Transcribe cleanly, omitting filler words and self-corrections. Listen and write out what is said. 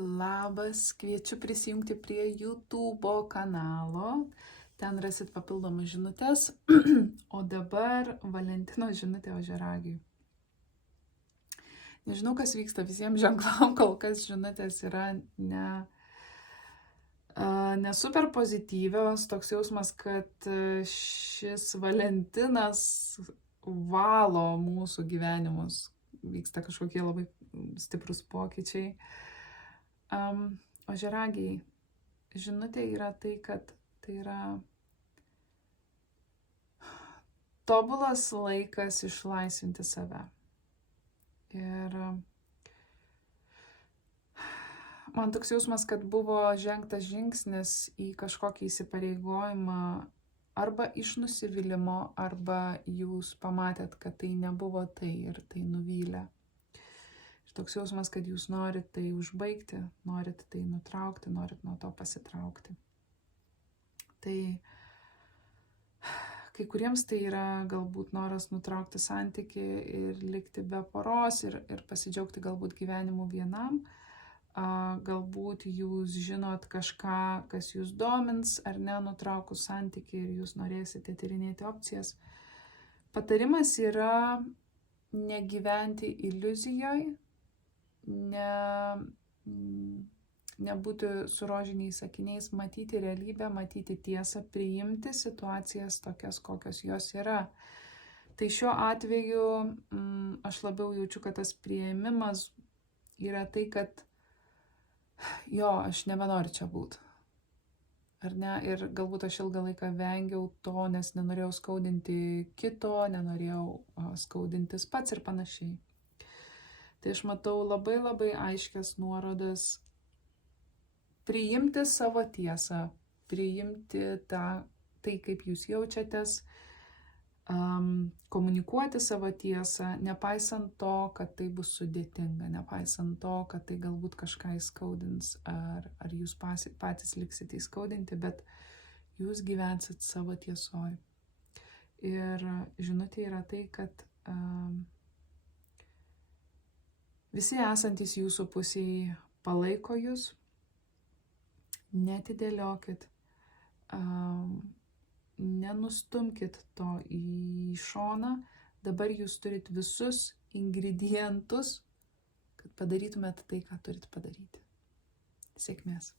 Labas, kviečiu prisijungti prie YouTube kanalo. Ten rasit papildomas žinutės. O dabar Valentino žinutė ožiaragiui. Nežinau, kas vyksta visiems ženklam, kol kas žinutės yra ne super pozityvios. Toks jausmas, kad šis Valentinas valo mūsų gyvenimus. Vyksta kažkokie labai stiprus pokyčiai. Ožiaragiai, žinutė yra tai, kad tai yra tobulas laikas išlaisvinti save. Ir man toks jausmas, kad buvo žengtas žingsnis į kažkokį įsipareigojimą arba iš nusivylimo, arba jūs pamatėt, kad tai nebuvo tai ir tai nuvylė. Ir toks jausmas, kad jūs norit tai užbaigti, norit tai nutraukti, norit nuo to pasitraukti. Tai kai kuriems tai yra galbūt noras nutraukti santykį ir likti be poros ir pasidžiaugti galbūt gyvenimu vienam. Galbūt jūs žinot kažką, kas jūs domins ar ne, nutraukus santykį ir jūs norėsite tyrinėti opcijas. Patarimas yra negyventi iliuzijoj, nebūti su rožiniais akiniais, matyti realybę, matyti tiesą, priimti situacijas tokias, kokios jos yra. Tai šiuo atveju aš labiau jaučiu, kad tas priėmimas yra tai, kad aš nebenoriu čia būti. Ar ne? Ir galbūt aš ilgą laiką vengiau to, nes nenorėjau skaudinti kito, nenorėjau skaudintis pats ir panašiai. Tai aš matau labai aiškias nuorodas priimti savo tiesą, priimti tai, kaip jūs jaučiatės, komunikuoti savo tiesą, nepaisant to, kad tai bus sudėtinga, nepaisant to, kad tai galbūt kažką įskaudins, ar jūs patys liksite įskaudinti, bet jūs gyvensit savo tiesoj. Ir žinutė yra tai, kad visi esantys jūsų pusėje palaiko jūs, netidėliokit, nenustumkit to į šoną, dabar jūs turit visus ingredientus, kad padarytumėt tai, ką turit padaryti. Sėkmės.